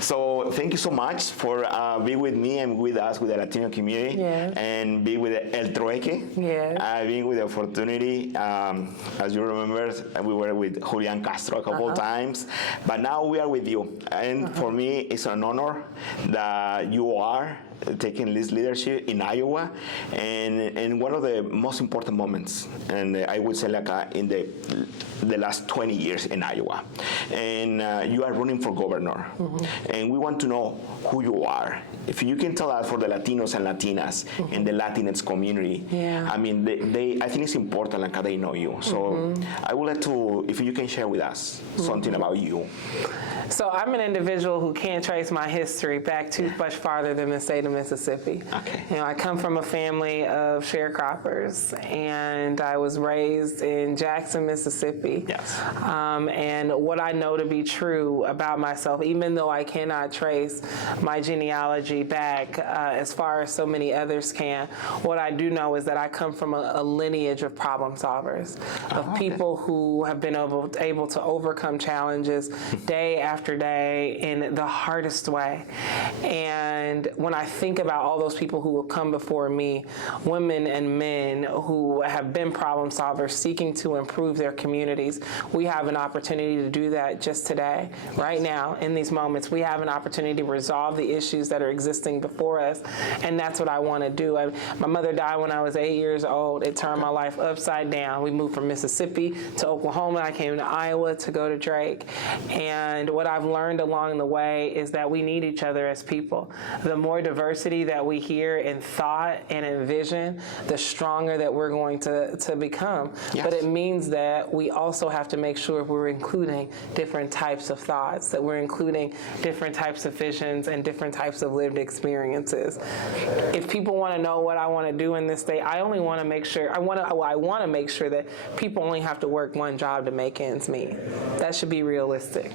So thank you so much for being with me and with us, with the Latino community, and being with El Trueque. Being with the opportunity. As you remember, we were with Julian Castro a couple of times, but now we are with you. And for me, it's an honor that you are taking this leadership in Iowa, and one of the most important moments, and I would say like in the last 20 years in Iowa. And you are running for governor, and we want to know who you are. If you can tell us for the Latinos and Latinas and the Latinx community, I mean, I think it's important like they know you. So I would like to, if you can share with us something about you. So I'm an individual who can't trace my history back too much farther than the state of Mississippi. You know, I come from a family of sharecroppers, and I was raised in Jackson, Mississippi. And what I know to be true about myself, even though I cannot trace my genealogy back as far as so many others can, what I do know is that I come from a lineage of problem solvers, of people who have been able to overcome challenges day after day in the hardest way. And when I think about all those people who will come before me, women and men who have been problem solvers seeking to improve their communities, we have an opportunity to do that just today, right now, in these moments. We have an opportunity to resolve the issues that are existing before us, and that's what I want to do. My mother died when I was 8 years old. It turned my life upside down. We moved from Mississippi to Oklahoma. I came to Iowa to go to Drake, and what I've learned along the way is that we need each other as people. The more diversity that we hear in thought and in vision, the stronger that we're going to become. But it means that we also have to make sure we're including different types of thoughts, that we're including different types of visions and different types of lived experiences. If people want to know what I want to do in this state, I only want to make sure, I want to make sure that people only have to work one job to make ends meet. That should be realistic.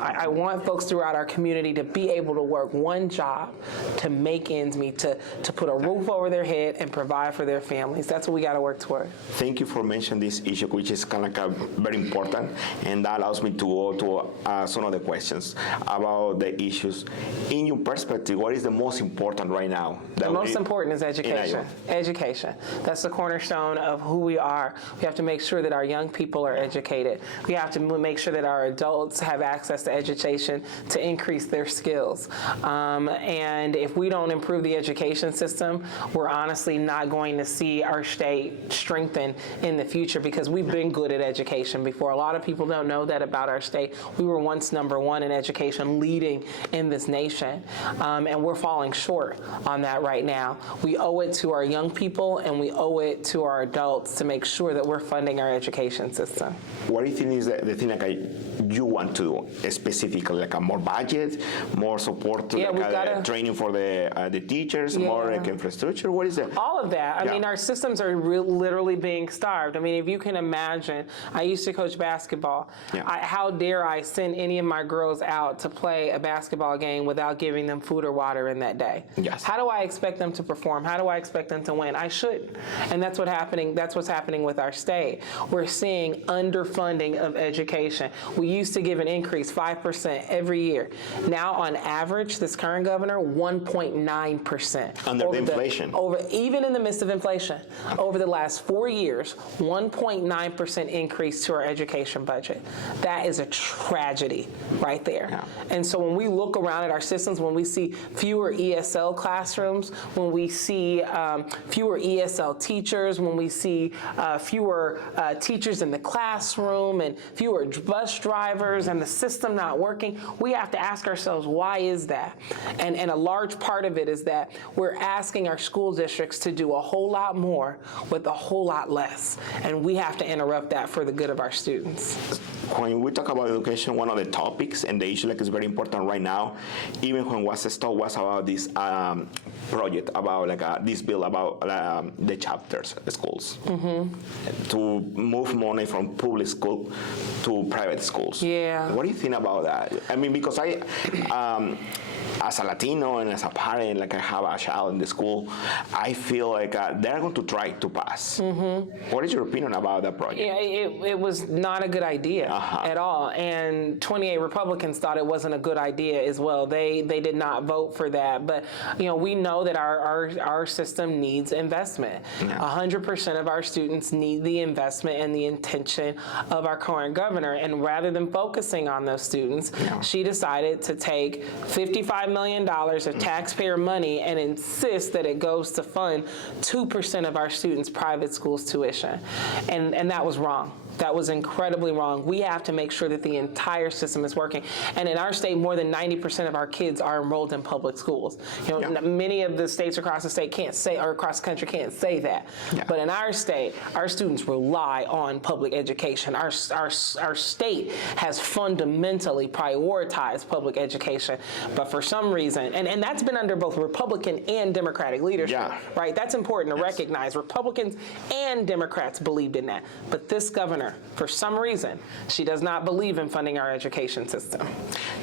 I want folks throughout our community to be able to work one job to make ends meet, to put a roof over their head and provide for their families. That's what we got to work toward. Thank you for mentioning this issue, which is kind of like very important, and that allows me to go to some of the questions about the issues. In your perspective, what is the most important right now? The most important is education. Education. That's the cornerstone of who we are. We have to make sure that our young people are educated. We have to make sure that our adults have access to education to increase their skills. And if we don't improve the education system, we're honestly not going to see our state strengthen in the future, because we've been good at education before. A lot of people don't know that about our state. We were once #1 in education, leading in this nation, and we're falling short on that right now. We owe it to our young people, and we owe it to our adults to make sure that we're funding our education system. What do you think is the thing like you want to do specifically, like a more budget, more support to training for the teachers, more like infrastructure? What is it? All of that. I mean, our systems are literally being starved. I mean, if you can imagine, I used to coach basketball. How dare I send any of my girls out to play a basketball game without giving them food or water in that day? How do I expect them to perform? How do I expect them to win? I shouldn't. And that's what's happening with our state. We're seeing underfunding of education. We used to give an increase 5% every year. Now, on average, this current governor, 1.9%. Under the inflation. Even in the midst of inflation, over the last 4 years, 1.9% increase to our education budget. That is a tragedy right there. And so when we look around at our systems, when we see fewer ESL classrooms, when we see fewer ESL teachers, when we see fewer teachers in the classroom and fewer bus drivers and the system not working, we have to ask ourselves, why is that? And a large part of it is that we're asking our school districts to do a whole lot more with a whole lot less. And we have to interrupt that for the good of our students. When we talk about education, one of the topics and the issue like is very important right now, even when was about this project about like this bill about the chapters schools to move money from public school to private schools. What do you think about that? I mean, because as a Latino and as a parent, like I have a child in the school, I feel like they're going to try to pass. What is your opinion about that project? Yeah, it was not a good idea at all. And 28 Republicans thought it wasn't a good idea as well. They did not vote for that. But we know that our system needs investment. 100% of our students need the investment and the intention of our current governor. And rather than focusing on those students, she decided to take $55 million of taxpayer money and insist that it goes to fund 2% of our students' private schools tuition. And that was wrong. That was incredibly wrong. We have to make sure that the entire system is working. And in our state, more than 90% of our kids are enrolled in public schools. Many of the states across the state can't say, or across the country can't say that. But in our state, our students rely on public education. Our state has fundamentally prioritized public education. But for some reason, and that's been under both Republican and Democratic leadership, right? That's important to recognize. Republicans and Democrats believed in that. But this governor, for some reason, she does not believe in funding our education system.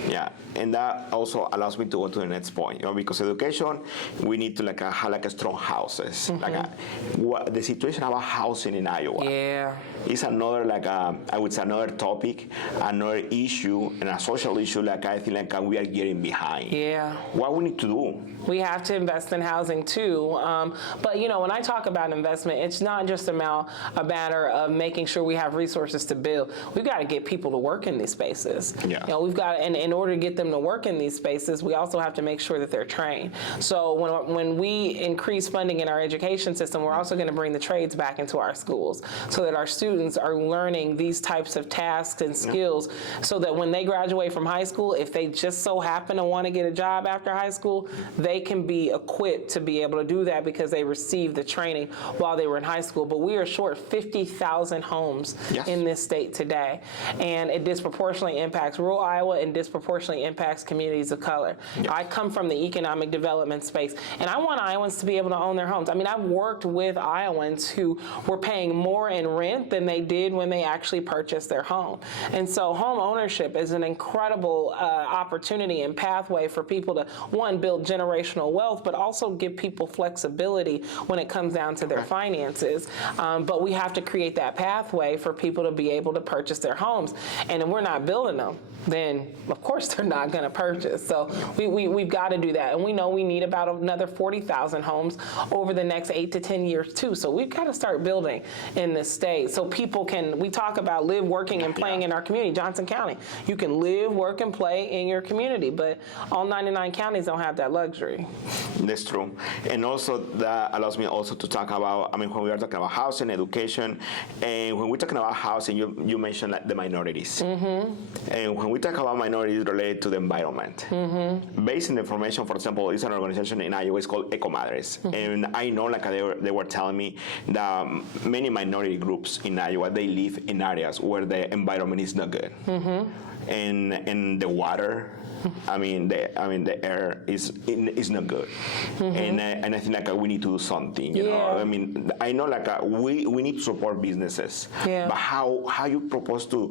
Yeah, and that also allows me to go to the next point. Because education, we need to have strong houses. The situation about housing in Iowa is another I would say another topic, another issue, and a social issue. I think we are getting behind. What we need to do? We have to invest in housing too. But when I talk about investment, it's not just a matter of making sure we have resources to build. We've got to get people to work in these spaces. We've got, and in order to get them to work in these spaces, we also have to make sure that they're trained. So when we increase funding in our education system, we're also going to bring the trades back into our schools so that our students are learning these types of tasks and skills so that when they graduate from high school, if they just so happen to want to get a job after high school, they can be equipped to be able to do that because they received the training while they were in high school. But we are short 50,000 homes in this state today, and it disproportionately impacts rural Iowa and disproportionately impacts communities of color. I come from the economic development space, and I want Iowans to be able to own their homes. I mean, I've worked with Iowans who were paying more in rent than they did when they actually purchased their home. And so home ownership is an incredible opportunity and pathway for people to, one, build generational wealth, but also give people flexibility when it comes down to their finances. But we have to create that pathway for people to be able to purchase their homes. And if we're not building them, then of course they're not going to purchase. So we've got to do that. And we know we need about another 40,000 homes over the next 8 to 10 years too. So we've got to start building in this state so people can, we talk about live, working, and playing in our community. Johnson County, you can live, work, and play in your community, but all 99 counties don't have that luxury. That's true. And also that allows me also to talk about, when we are talking about housing, education, and when we're talking about housing, you mentioned the minorities. And when we talk about minorities related to the environment, based on the information, for example, it's an organization in Iowa, it's called Ecomadres. And I know they were telling me that many minority groups in Iowa, they live in areas where the environment is not good. And the water, the air is not good, and I think we need to do something. You know, I know we need to support businesses, but how you propose to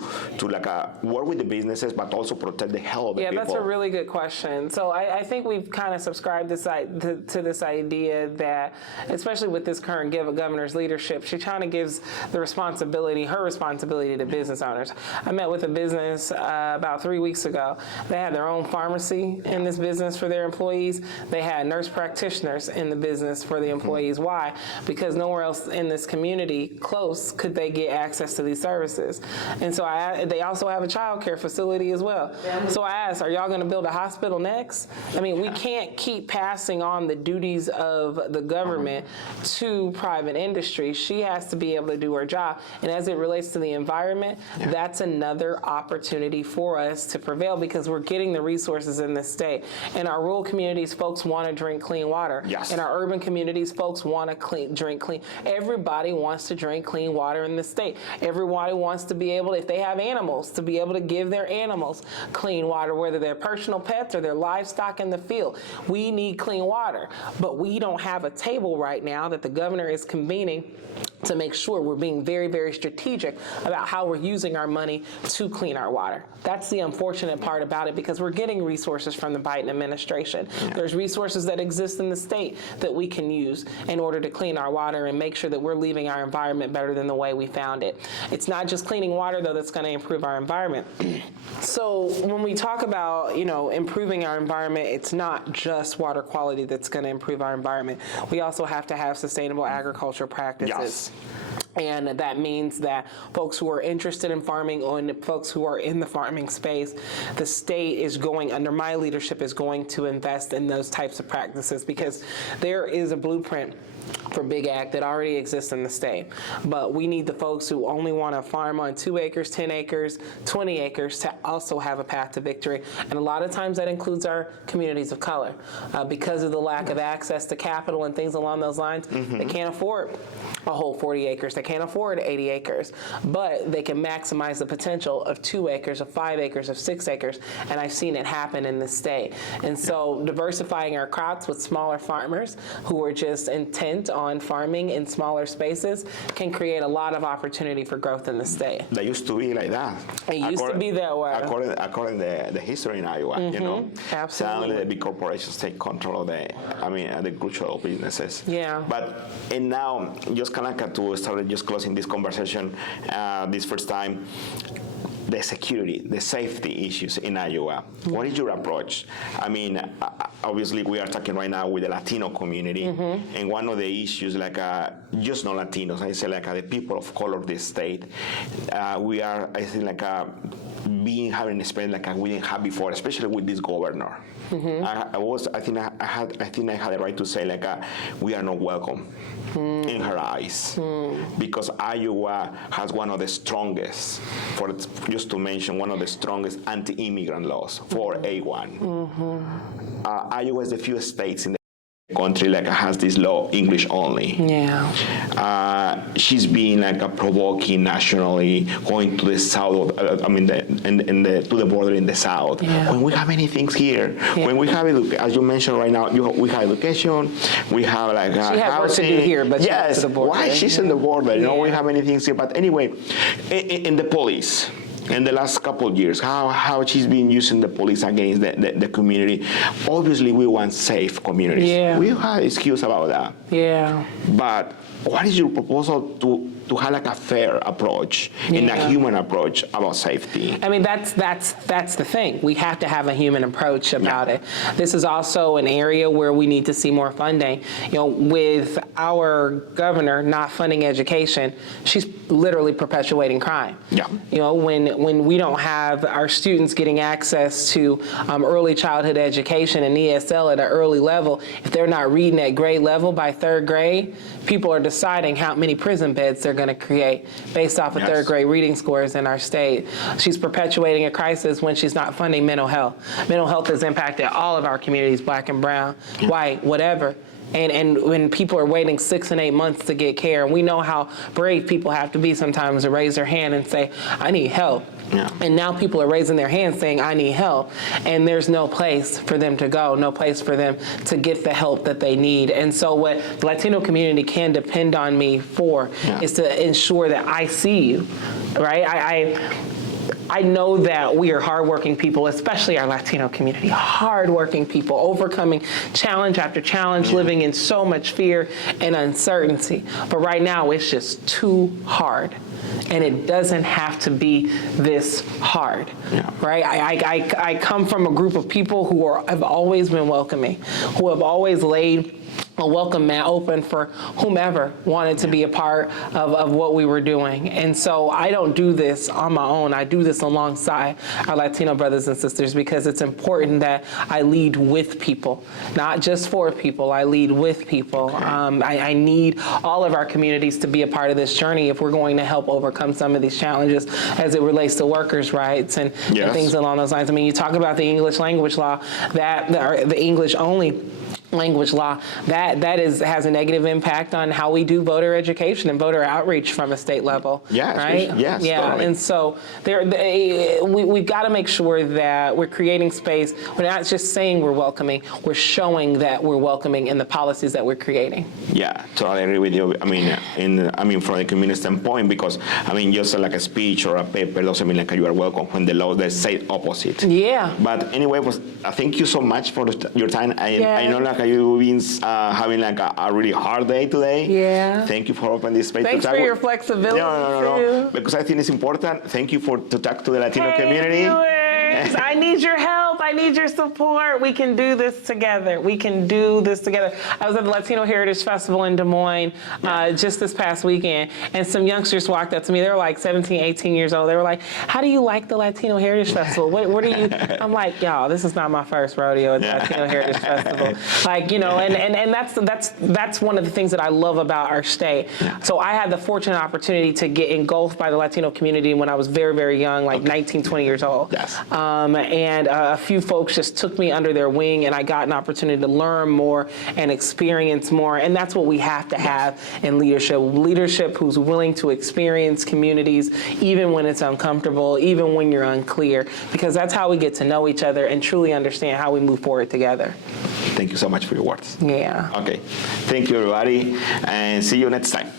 work with the businesses, but also protect the health of the people? That's a really good question. So I think we've kind of subscribed to this idea that, especially with this current governor's leadership, she kind of gives her responsibility to business owners. I met with a business about 3 weeks ago. They had their own pharmacy in this business for their employees. They had nurse practitioners in the business for the employees. Why? Because nowhere else in this community close could they get access to these services. And so they also have a child care facility as well. So I asked, are y'all going to build a hospital next? We can't keep passing on the duties of the government to private industry. She has to be able to do her job. And as it relates to the environment, that's another opportunity for us to prevail because we're getting the resources in this state. In our rural communities, folks want to drink clean water. In our urban communities, folks want to drink clean. Everybody wants to drink clean water in the state. Everybody wants to be able, if they have animals, to be able to give their animals clean water, whether they're personal pets or their livestock in the field. We need clean water, but we don't have a table right now that the governor is convening to make sure we're being very, very strategic about how we're using our money to clean our water. That's the unfortunate part about it, because we're getting resources from the Biden administration. There's resources that exist in the state that we can use in order to clean our water and make sure that we're leaving our environment better than the way we found it. It's not just cleaning water, though, that's going to improve our environment. So when we talk about, improving our environment, it's not just water quality that's going to improve our environment. We also have to have sustainable agriculture practices. Yes. And that means that folks who are interested in farming, or folks who are in the farming space, the state is going, under my leadership, is going to invest in those types of practices, because there is a blueprint for Big Ag that already exists in the state. But we need the folks who only want to farm on 2 acres, 10 acres, 20 acres to also have a path to victory. And a lot of times that includes our communities of color. Because of the lack of access to capital and things along those lines, they can't afford a whole 40 acres. They can't afford 80 acres. But they can maximize the potential of 2 acres, of 5 acres, of 6 acres. And I've seen it happen in this state. And so diversifying our crops with smaller farmers who are just intent on farming in smaller spaces can create a lot of opportunity for growth in the state. That used to be like that. It used to be that way. According to the history in Iowa, Absolutely. Suddenly the big corporations take control of the agricultural businesses. Yeah. And now, just kind of to start just closing this conversation, this first time, the security, the safety issues in Iowa. What is your approach? Obviously we are talking right now with the Latino community, and one of the issues, just not Latinos, I say the people of color of this state, we are, I think, having an experience we didn't have before, especially with this governor. I think I had the right to say we are not welcome in her eyes, because Iowa has one of the strongest, just to mention, one of the strongest anti-immigrant laws for A1. Iowa is the few states in the country has this law English only. Yeah. She's been provoking nationally, going to the south, to the border in the south. Yeah. When we have many things here, when we have, as you mentioned right now, we have education, we have she had work to do here, but yes, to the border. Why she's in the border? We have many things here. But anyway, in the police, in the last couple of years, how she's been using the police against the community. Obviously, we want safe communities. Yeah. We have excuse about that. Yeah. But what is your proposal to have a fair approach and a human approach about safety? That's the thing. We have to have a human approach about it. This is also an area where we need to see more funding. With our governor not funding education, she's literally perpetuating crime. Yeah. When we don't have our students getting access to early childhood education and ESL at an early level, if they're not reading at grade level by 3rd grade, people are deciding how many prison beds they're going to create based off of 3rd grade reading scores in our state. She's perpetuating a crisis when she's not funding mental health. Mental health has impacted all of our communities, black and brown, white, whatever. And when people are waiting 6 and 8 months to get care, and we know how brave people have to be sometimes to raise their hand and say, I need help. Yeah. And now people are raising their hands saying, I need help. And there's no place for them to go, no place for them to get the help that they need. And so what the Latino community can depend on me for is to ensure that I see you, right? I know that we are hardworking people, especially our Latino community, hardworking people, overcoming challenge after challenge, living in so much fear and uncertainty. But right now, it's just too hard. And it doesn't have to be this hard, right? I come from a group of people who have always been welcoming, who have always laid a welcome mat open for whomever wanted to be a part of what we were doing. And so I don't do this on my own. I do this alongside our Latino brothers and sisters, because it's important that I lead with people, not just for people. I lead with people. I need all of our communities to be a part of this journey if we're going to help overcome some of these challenges as it relates to workers' rights and things along those lines. You talk about the English language law, the English only language law, that has a negative impact on how we do voter education and voter outreach from a state level. Yeah, right? Yes, yeah. Totally. And so we've got to make sure that we're creating space. We're not just saying we're welcoming, we're showing that we're welcoming in the policies that we're creating. Yeah, totally agree with you. I mean, from the community standpoint, because just like a speech or a paper doesn't mean like you are welcome when the laws they say opposite. Yeah. But anyway, thank you so much for your time. I know like you've been having like a really hard day today. Yeah. Thank you for opening this space. Thanks for your flexibility. No. Because I think it's important. Thank you to talk to the Latino community. Viewers, I need your help. I need your support. We can do this together. I was at the Latino Heritage Festival in Des Moines just this past weekend, and some youngsters walked up to me. They were like 17, 18 years old. They were like, how do you like the Latino Heritage Festival? What are you? I'm like, y'all, this is not my first rodeo at the Latino Heritage Festival. Like, and that's one of the things that I love about our state. So I had the fortunate opportunity to get engulfed by the Latino community when I was very, very young, like 19, 20 years old. Yes. And a few folks just took me under their wing, and I got an opportunity to learn more and experience more. And that's what we have to have in leadership. Leadership who's willing to experience communities, even when it's uncomfortable, even when you're unclear, because that's how we get to know each other and truly understand how we move forward together. Thank you so much for your words. Yeah. Okay. Thank you, everybody, and see you next time.